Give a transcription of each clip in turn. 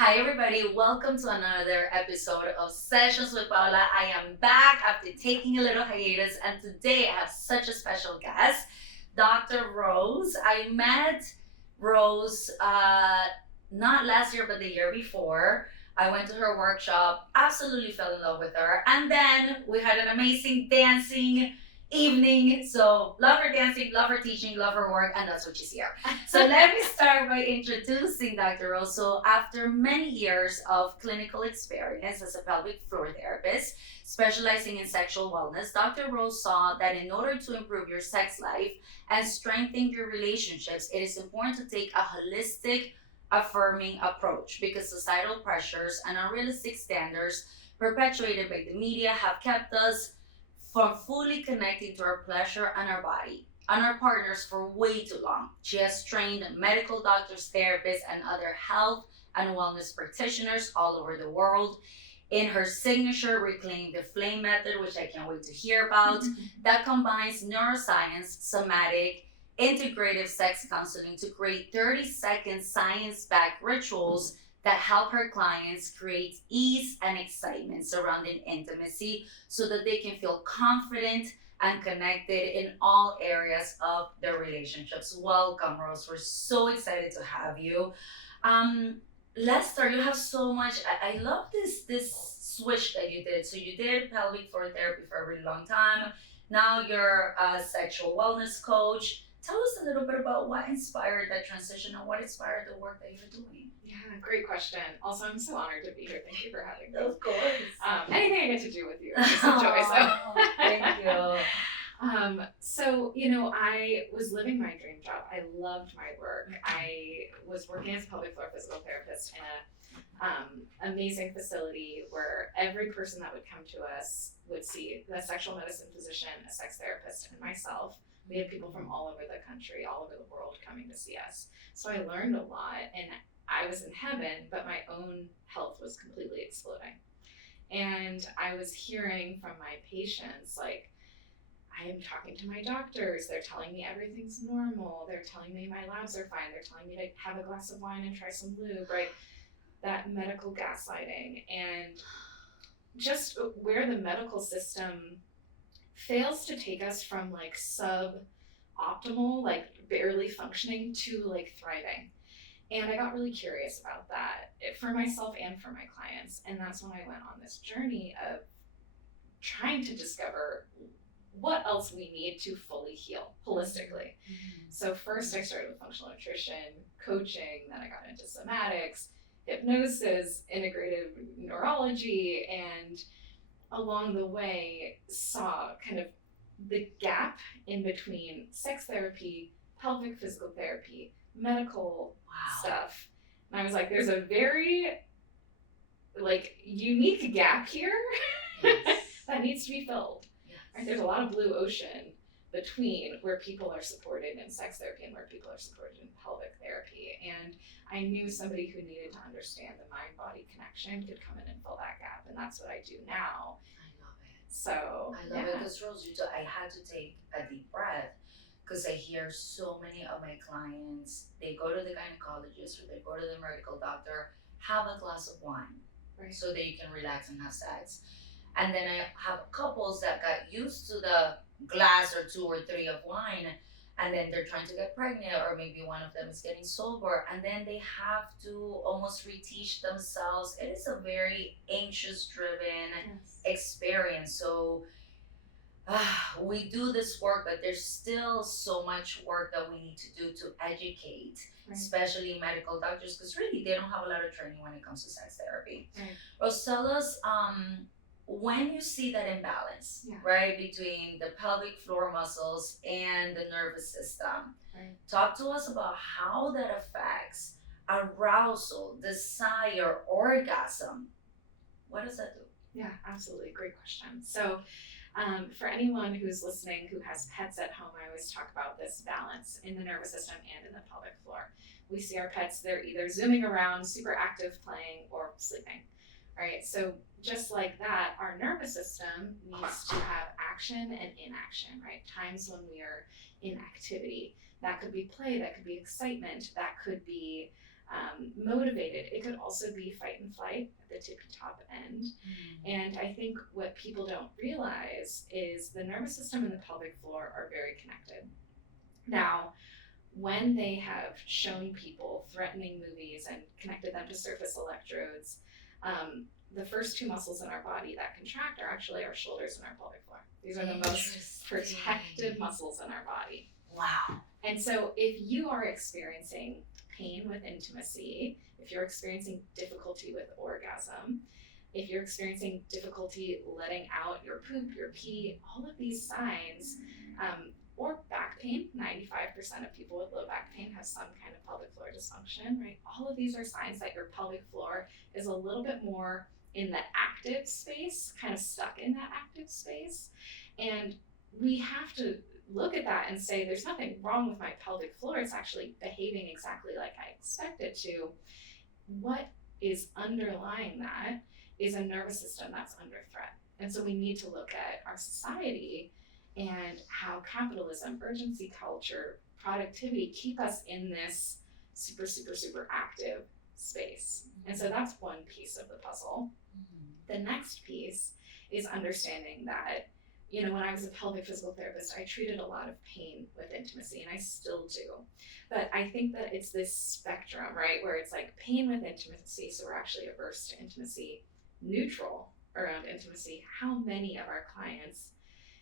Hi, everybody. Welcome to another episode of Sessions with Paula. I am back after taking a little hiatus, and today I have such a special guest, Dr. Rose. I met Rose not last year, but the year before. I went to her workshop, absolutely fell in love with her, and then we had an amazing dancing evening. So, love her dancing, love her teaching, love her work, and that's what she's here. So let me start by introducing Dr. Rose. So after many years of clinical experience as a pelvic floor therapist, specializing in sexual wellness, Dr. Rose saw that in order to improve your sex life and strengthen your relationships, it is important to take a holistic, affirming approach because societal pressures and unrealistic standards perpetuated by the media have kept us from fully connecting to our pleasure and our body and our partners for way too long. She has trained medical doctors, therapists, and other health and wellness practitioners all over the world. In her signature Reclaim the Flame method, which I can't wait to hear about, that combines neuroscience, somatic, integrative sex counseling to create 30-second science-backed rituals that help her clients create ease and excitement surrounding intimacy so that they can feel confident and connected in all areas of their relationships. Welcome, Rose. We're so excited to have you. Let's start. You have so much. I love this switch that you did. So you did pelvic floor therapy for a really long time. Now you're a sexual wellness coach. Tell us a little bit about what inspired that transition and what inspired the work that you're doing. Yeah, great question. Also, I'm so honored to be here. Thank you for having me. Of course. Anything I get to do with you, I just enjoy. So Thank you. I was living my dream job. I loved my work. I was working as a pelvic floor physical therapist in a amazing facility where every person that would come to us would see a sexual medicine physician, a sex therapist, and myself. We had people from all over the country, all over the world coming to see us. So I learned a lot, and I was in heaven, but my own health was completely exploding. And I was hearing from my patients, like, I am talking to my doctors, they're telling me everything's normal, they're telling me my labs are fine, they're telling me to have a glass of wine and try some lube, right? That medical gaslighting, and just where the medical system fails to take us from like suboptimal, like barely functioning, to like thriving. And I got really curious about that for myself and for my clients. And that's when I went on this journey of trying to discover what else we need to fully heal holistically. So first I started with functional nutrition, coaching, then I got into somatics, hypnosis, integrative neurology, and along the way saw kind of the gap in between sex therapy, pelvic physical therapy, medical stuff. And I was like, there's a very like unique gap here that needs to be filled. Right? There's a lot of blue ocean between where people are supported in sex therapy and where people are supported in pelvic therapy. And I knew somebody who needed to understand the mind-body connection could come in and fill that gap. And that's what I do now. I love it. So I love it because Rose, I had to take a deep breath because I hear so many of my clients, they go to the gynecologist or they go to the medical doctor, have a glass of wine so that you can relax and have sex. And then I have couples that got used to the glass or 2 or 3 of wine, and then they're trying to get pregnant, or maybe one of them is getting sober, and then they have to almost reteach themselves. It is a very anxious driven experience. So we do this work, but there's still so much work that we need to do to educate, especially medical doctors, because really they don't have a lot of training when it comes to sex therapy. Rose, tell us, when you see that imbalance, right, between the pelvic floor muscles and the nervous system, talk to us about how that affects arousal, desire, orgasm. What does that do? Yeah, absolutely. Great question. So for anyone who's listening who has pets at home, I always talk about this balance in the nervous system and in the pelvic floor. We see our pets, they're either zooming around, super active, playing, or sleeping. Right? So just like that, our nervous system needs to have action and inaction, right? Times when we are in activity. That could be play, that could be excitement, that could be motivated. It could also be fight and flight at the tippy top end. And I think what people don't realize is the nervous system and the pelvic floor are very connected. Now, when they have shown people threatening movies and connected them to surface electrodes, the first two muscles in our body that contract are actually our shoulders and our pelvic floor. These are the most protective muscles in our body. Wow. And so if you are experiencing pain with intimacy, if you're experiencing difficulty with orgasm, if you're experiencing difficulty letting out your poop, your pee, all of these signs, or back pain, 95% of people with low back pain have some kind of pelvic floor dysfunction, right? All of these are signs that your pelvic floor is a little bit more in the active space, kind of stuck in that active space. And we have to look at that and say, there's nothing wrong with my pelvic floor. It's actually behaving exactly like I expect it to. What is underlying that is a nervous system that's under threat. And so we need to look at our society and how capitalism, urgency culture, productivity keep us in this super, super, super active space. And so that's one piece of the puzzle. The next piece is understanding that, you know, when I was a pelvic physical therapist, I treated a lot of pain with intimacy, and I still do. But I think that it's this spectrum, right, where it's like pain with intimacy, so we're actually averse to intimacy, neutral around intimacy. How many of our clients,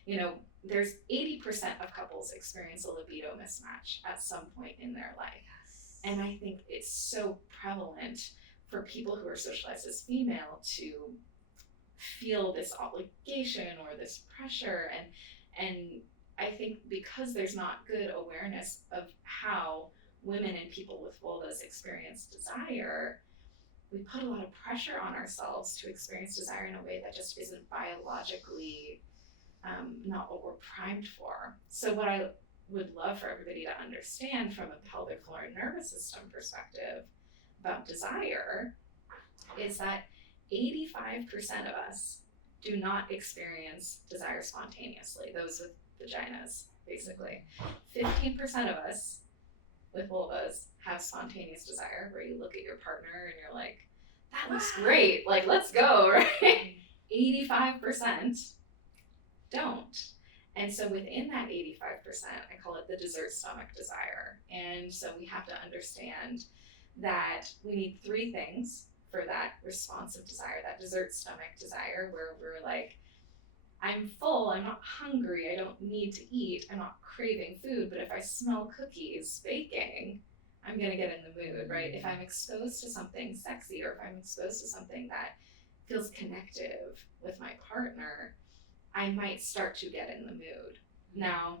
you know, there's 80% of couples experience a libido mismatch at some point in their life. Yes. And I think it's so prevalent for people who are socialized as female to feel this obligation or this pressure. And I think because there's not good awareness of how women and people with vulvas experience desire, we put a lot of pressure on ourselves to experience desire in a way that just isn't biologically not what we're primed for. So what I would love for everybody to understand from a pelvic floor and nervous system perspective about desire is that 85% of us do not experience desire spontaneously, those with vaginas, basically. 15% of us with vulvas have spontaneous desire, where you look at your partner and you're like, that looks great, like, let's go, right? 85% don't. And so within that 85%, I call it the dessert stomach desire. And so we have to understand that we need three things for that responsive desire, that dessert stomach desire, where we're like, I'm full, I'm not hungry, I don't need to eat, I'm not craving food, but if I smell cookies baking, I'm gonna get in the mood, right? If I'm exposed to something sexy, or if I'm exposed to something that feels connective with my partner, I might start to get in the mood. Now,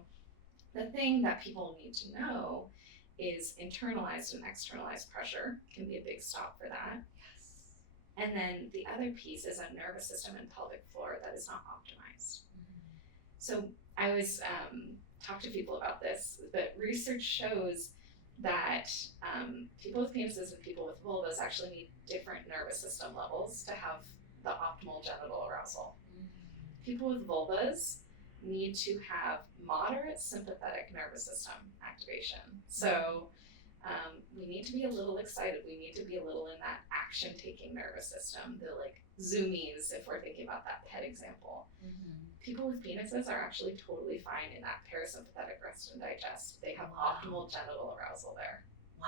the thing that people need to know is internalized and externalized pressure can be a big stop for that. Yes. And then the other piece is a nervous system and pelvic floor that is not optimized. So I always talk to people about this, but research shows that people with penises and people with vulvas actually need different nervous system levels to have the optimal genital arousal. People with vulvas need to have moderate sympathetic nervous system activation. So we need to be a little excited. We need to be a little in that action-taking nervous system, the like zoomies, if we're thinking about that pet example. People with penises are actually totally fine in that parasympathetic rest and digest. They have optimal genital arousal there. Wow.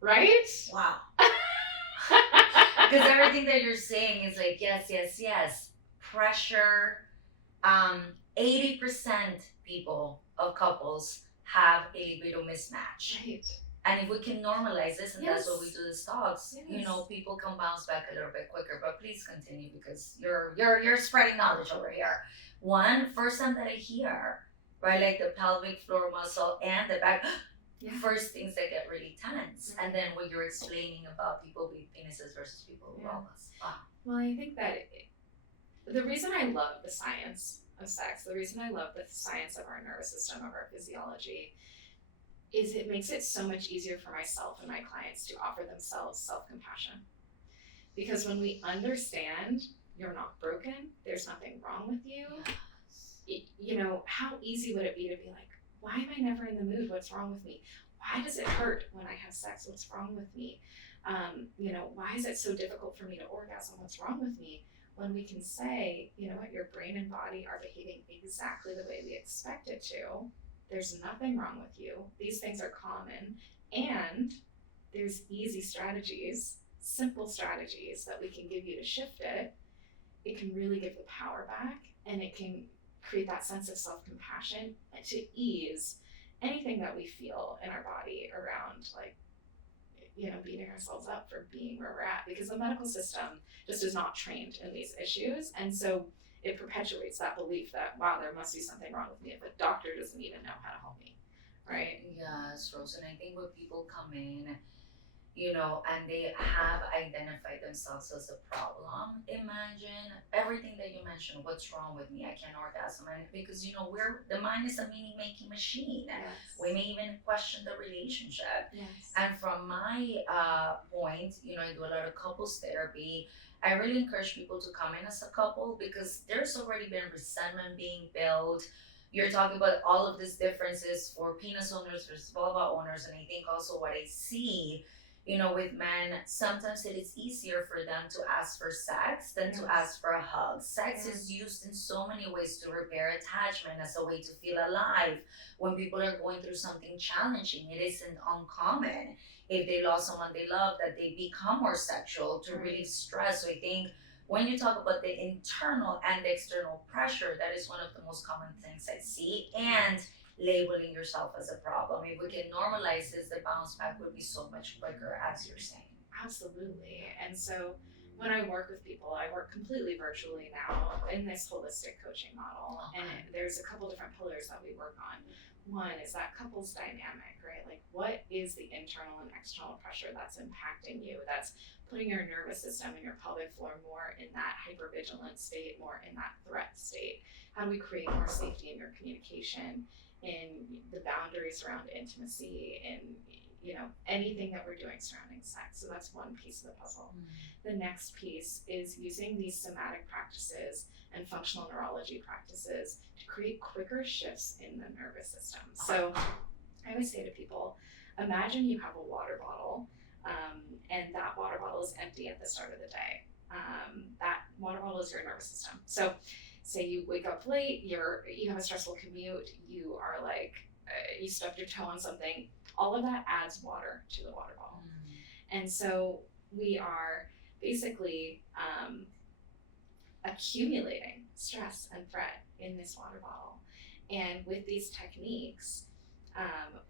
Right? Wow. Because everything that you're saying is like, yes, yes, yes. Pressure. 80% people of couples have a libido mismatch. Right. And if we can normalize this, and Yes. that's what we do the talks, Yes. you know, people can bounce back a little bit quicker. But please continue, because you're spreading knowledge over here. First time that I hear, right, like the pelvic floor muscle and the back, first things that get really tense. And then what you're explaining about people with penises versus people with vulvas. Wow. Well, I think that the reason I love the science of sex, the reason I love the science of our nervous system, of our physiology, is it makes it so much easier for myself and my clients to offer themselves self-compassion. Because when we understand you're not broken, there's nothing wrong with you, you know, how easy would it be to be like, why am I never in the mood? What's wrong with me? why does it hurt when I have sex? What's wrong with me? Why is it so difficult for me to orgasm? What's wrong with me? When we can say, you know what, your brain and body are behaving exactly the way we expect it to. There's nothing wrong with you. These things are common. And there's easy strategies, simple strategies that we can give you to shift it. It can really give the power back, and it can create that sense of self-compassion to ease anything that we feel in our body around, like, beating ourselves up for being where we're at, because the medical system just is not trained in these issues. And so it perpetuates that belief that, wow, there must be something wrong with me if a doctor doesn't even know how to help me, right? Yes, Rose. And I think when people come in, and they have identified themselves as a problem, imagine everything that you mentioned. What's wrong with me? I can't orgasm. And because, the mind is a meaning making machine. Yes. We may even question the relationship. Yes. And from my point, I do a lot of couples therapy. I really encourage people to come in as a couple, because there's already been resentment being built. You're talking about all of these differences for penis owners versus vulva owners. And I think also what I see, with men, sometimes it is easier for them to ask for sex than to ask for a hug. Sex is used in so many ways to repair attachment, as a way to feel alive. When people are going through something challenging, it isn't uncommon, if they lost someone they love, that they become more sexual to relieve stress. So I think when you talk about the internal and the external pressure, that is one of the most common things I see. And labeling yourself as a problem. If we can normalize this, the bounce back would be so much quicker, as you're saying. Absolutely. And so when I work with people, I work completely virtually now in this holistic coaching model. Okay. And there's a couple different pillars that we work on. One is that couples dynamic, right? Like, what is the internal and external pressure that's impacting you? That's putting your nervous system and your pelvic floor more in that hypervigilant state, more in that threat state. How do we create more safety in your communication, in the boundaries around intimacy, and anything that we're doing surrounding sex? So that's one piece of the puzzle. The next piece is using these somatic practices and functional neurology practices to create quicker shifts in the nervous system. So I always say to people, imagine you have a water bottle, and that water bottle is empty at the start of the day. That water bottle is your nervous system. So say you wake up late, you have a stressful commute, you are like, you stubbed your toe on something, all of that adds water to the water bottle. And so we are basically accumulating stress and threat in this water bottle. And with these techniques,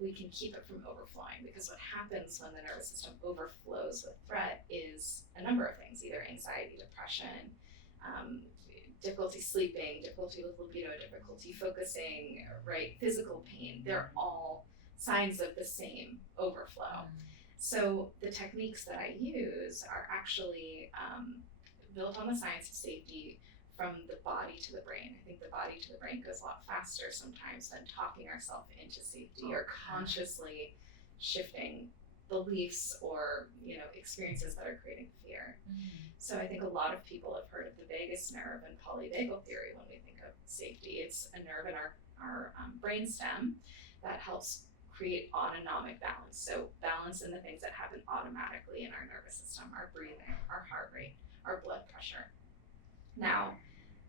we can keep it from overflowing, because what happens when the nervous system overflows with threat is a number of things, either anxiety, depression, difficulty sleeping, difficulty with libido, difficulty focusing, right? Physical pain. They're all signs of the same overflow. So the techniques that I use are actually built on the science of safety, from the body to the brain. I think the body to the brain goes a lot faster sometimes than talking ourselves into safety or consciously shifting beliefs or experiences that are creating fear. So I think a lot of people have heard of the vagus nerve and polyvagal theory when we think of safety. It's a nerve in our brain stem that helps create autonomic balance. So balance in the things that happen automatically in our nervous system, our breathing, our heart rate, our blood pressure. Now,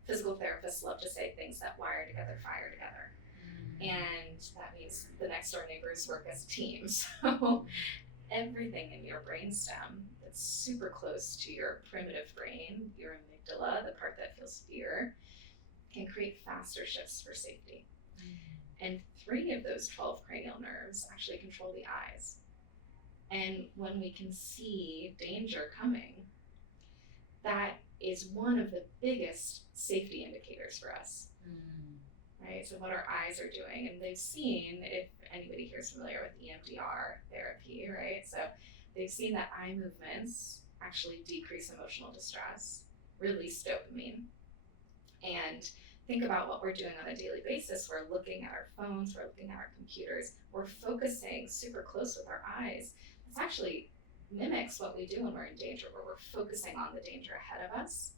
physical therapists love to say things that wire together, fire together. And that means the next door neighbors work as teams. So everything in your brainstem that's super close to your primitive brain, your amygdala, the part that feels fear, can create faster shifts for safety. And 3 of those 12 cranial nerves actually control the eyes. And when we can see danger coming, that is one of the biggest safety indicators for us. Right? So what our eyes are doing, and they've seen, if anybody here is familiar with EMDR therapy, right? So they've seen that eye movements actually decrease emotional distress, release dopamine. And think about what we're doing on a daily basis. We're looking at our phones, we're looking at our computers, we're focusing super close with our eyes. It's actually mimics what we do when we're in danger, where we're focusing on the danger ahead of us.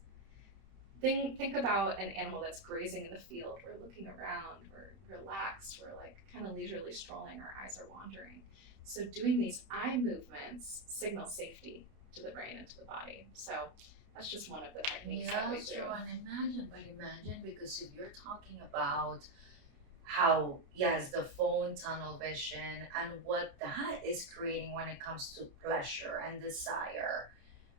Think about an animal that's grazing in the field. We're looking around, we're relaxed, we're like kind of leisurely strolling, our eyes are wandering. So doing these eye movements signals safety to the brain and to the body. So that's just one of the techniques that we do. So imagine, because if you're talking about how, yes, the phone tunnel vision and what that is creating when it comes to pleasure and desire.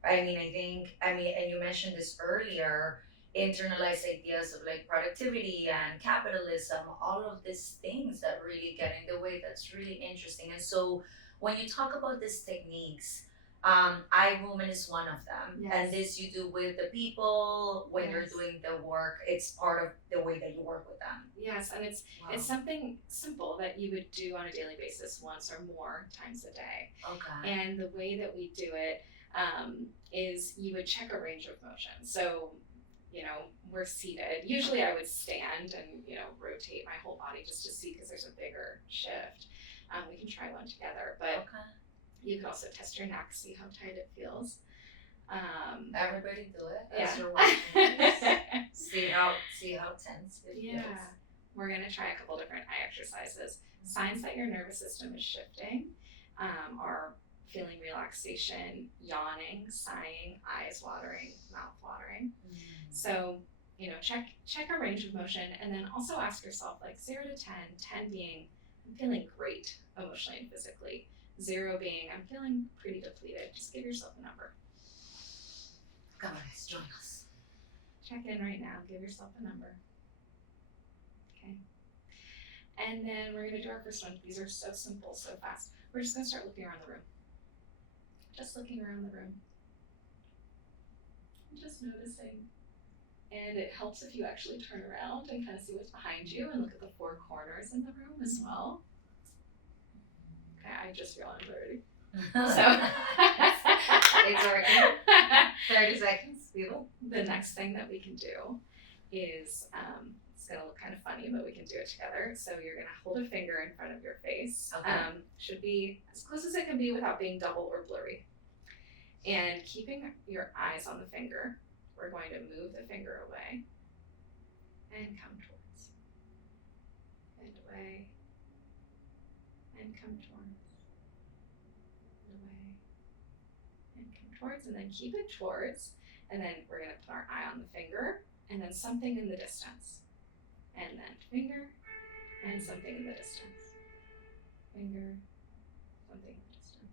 And you mentioned this earlier, internalized ideas of like productivity and capitalism, all of these things that really get in the way. That's really interesting. And so when you talk about these techniques, eye movement is one of them. Yes. And this you do with the people when you're Yes. doing the work. It's part of the way that you work with them. Yes, and it's something simple that you would do on a daily basis once or more times a day. Okay. And the way that we do it is you would check a range of motion. So, we're seated. Usually I would stand and, rotate my whole body just to see, because there's a bigger shift. We can try one together, but you can also test your neck, see how tight it feels. Everybody do it Yeah. as you're watching this. see how tense it feels. We're going to try a couple different eye exercises. Signs that your nervous system is shifting are feeling relaxation, yawning, sighing, eyes watering, mouth watering. So, check a range of motion, and then also ask yourself, like 0 to 10, 10 being I'm feeling great emotionally and physically, 0 being I'm feeling pretty depleted. Just give yourself a number. Come on, guys, join us. Check in right now. Give yourself a number. Okay. And then we're going to do our first one. These are so simple, so fast. We're just going to start looking around the room. Just looking around the room. Just noticing. And it helps if you actually turn around and kind of see what's behind you and look at the 4 corners in the room as well. Okay, I just realized already. So it's working. 30 seconds, people. The next thing that we can do is, it's gonna look kind of funny, but we can do it together. So you're gonna hold a finger in front of your face. Okay. Should be as close as it can be without being double or blurry. And keeping your eyes on the finger, we're going to move the finger away and come towards. And away and come towards. Away and come towards, and then keep it towards, and then we're going to put our eye on the finger and then something in the distance, and then finger and something in the distance, finger, something in the distance.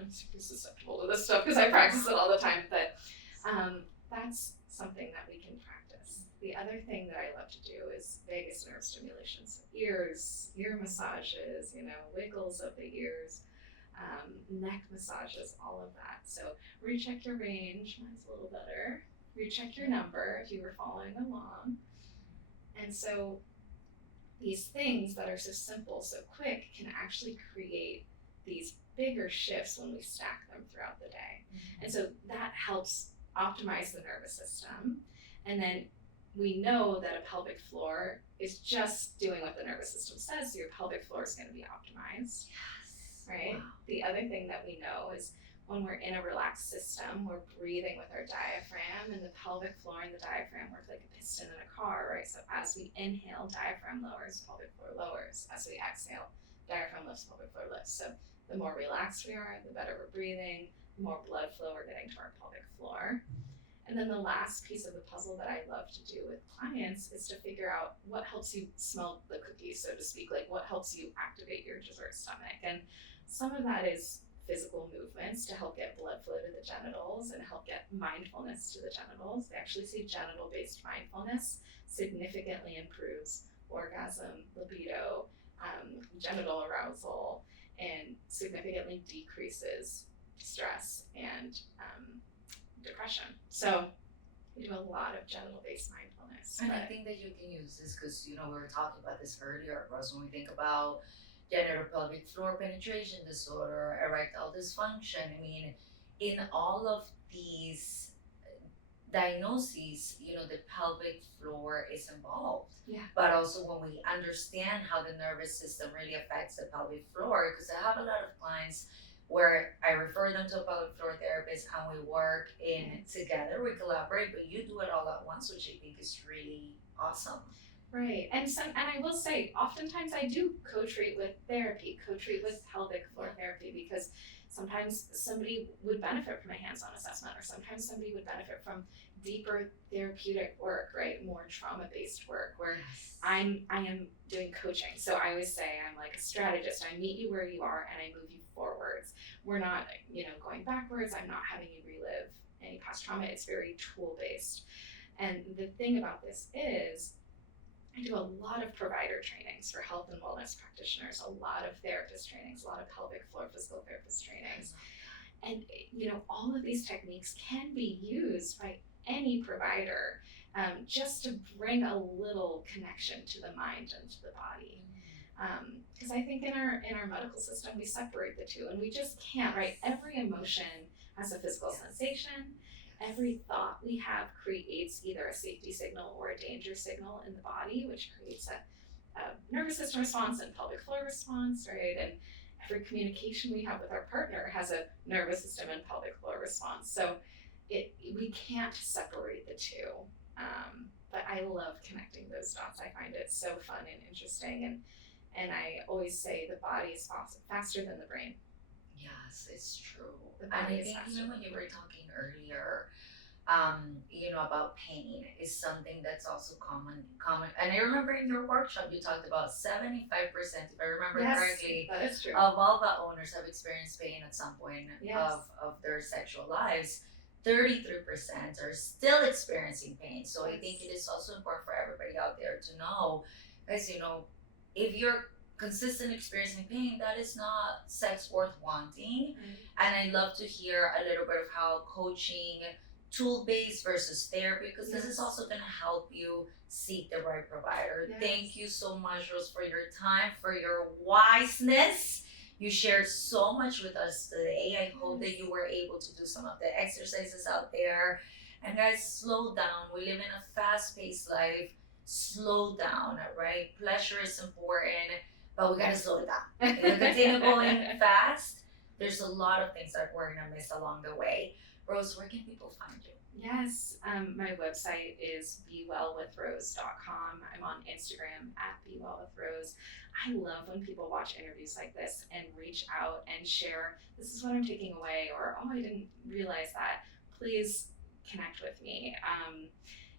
I'm super susceptible to this stuff because I practice it all the time, but that's something that we can practice. The other thing that I love to do is vagus nerve stimulation, so ears, ear massages, wiggles of the ears, neck massages, all of that. So recheck your range. Mine's a little better. Recheck your number if you were following along. And so these things that are so simple, so quick, can actually create these bigger shifts when we stack them throughout the day. And so that helps optimize the nervous system. And then we know that a pelvic floor is just doing what the nervous system says, so your pelvic floor is going to be optimized. Yes. Right? Wow. The other thing that we know is when we're in a relaxed system, we're breathing with our diaphragm, and the pelvic floor and the diaphragm work like a piston in a car, right? So as we inhale, diaphragm lowers, pelvic floor lowers. As we exhale, diaphragm lifts, pelvic floor lifts. So the more relaxed we are, the better we're breathing, the more blood flow we're getting to our pelvic floor. And then the last piece of the puzzle that I love to do with clients is to figure out what helps you smell the cookie, so to speak, like what helps you activate your dessert stomach. And some of that is physical movements to help get blood flow to the genitals and help get mindfulness to the genitals. They actually say genital-based mindfulness significantly improves orgasm, libido, genital arousal, and significantly decreases stress and depression. So we do a lot of genital-based mindfulness. And I think that you can use this because, we were talking about this earlier, Ross, when we think about genital pelvic floor penetration disorder, erectile dysfunction. In all of these diagnoses, the pelvic floor is involved. Yeah. But also when we understand how the nervous system really affects the pelvic floor, because I have a lot of clients where I refer them to a pelvic floor therapist and we work in together, we collaborate, but you do it all at once, which I think is really awesome. Right. And I will say, oftentimes I do co-treat with therapy, co-treat with pelvic floor therapy, because sometimes somebody would benefit from a hands-on assessment, or sometimes somebody would benefit from deeper therapeutic work, right? More trauma-based work where I am doing coaching. So I always say I'm like a strategist. I meet you where you are and I move you forwards. We're not, going backwards. I'm not having you relive any past trauma. It's very tool-based. And the thing about this is, I do a lot of provider trainings for health and wellness practitioners, a lot of therapist trainings, a lot of pelvic floor physical therapist trainings. And, all of these techniques can be used by any provider, just to bring a little connection to the mind and to the body. Because I think in our medical system, we separate the two, and we just can't, right? Every emotion has a physical sensation. Every thought we have creates either a safety signal or a danger signal in the body, which creates a nervous system response and pelvic floor response, right? And every communication we have with our partner has a nervous system and pelvic floor response. So we can't separate the two. But I love connecting those dots. I find it so fun and interesting. And I always say the body is faster than the brain. Yes, it's true. The And I body is think faster when than you the were brain. talking earlier, about pain is something that's also common. And I remember in your workshop you talked about 75%, if I remember correctly, That is true. of vulva owners have experienced pain at some point of their sexual lives. 33% are still experiencing pain. So I think it is also important for everybody out there to know, guys, if you're consistent experiencing pain, that is not sex worth wanting. And I love to hear a little bit of how coaching, tool-based versus therapy, because this is also going to help you seek the right provider. Thank you so much, Rose, for your time, for your wiseness. You shared so much with us today. I hope that you were able to do some of the exercises out there. And guys, slow down. We live in a fast-paced life. Slow down, right? Pleasure is important, but we gotta slow it down. If we continue going fast, there's a lot of things that we're gonna miss along the way. Rose, where can people find you? Yes, my website is bewellwithrose.com. I'm on Instagram at bewellwithrose. I love when people watch interviews like this and reach out and share, this is what I'm taking away, or, oh, I didn't realize that. Please connect with me.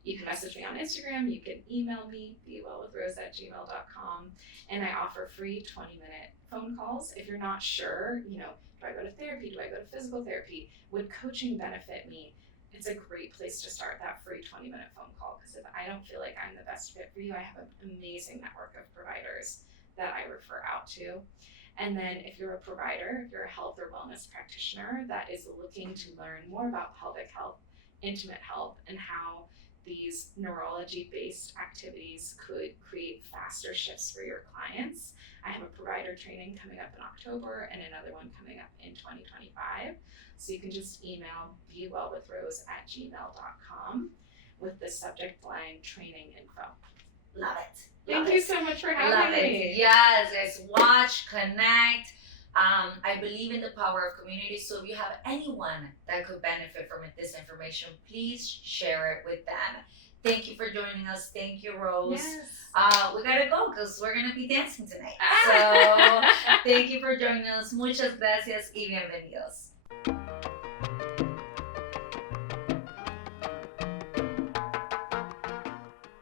You can message me on Instagram, you can email me, bewellwithrose@gmail.com, and I offer free 20-minute phone calls. If you're not sure, do I go to therapy? Do I go to physical therapy? Would coaching benefit me? It's a great place to start, that free 20-minute phone call, because if I don't feel like I'm the best fit for you, I have an amazing network of providers that I refer out to. And then if you're a provider, if you're a health or wellness practitioner that is looking to learn more about pelvic health, intimate health, and how these neurology-based activities could create faster shifts for your clients, I have a provider training coming up in October and another one coming up in 2025. So you can just email bewellwithrose@gmail.com with the subject line training info. Love it. Thank you so much for having me. Yes, guys, watch, connect. I believe in the power of community. So if you have anyone that could benefit from this information, please share it with them. Thank you for joining us. Thank you, Rose. Yes. We gotta go because we're gonna be dancing tonight. So thank you for joining us. Muchas gracias y bienvenidos.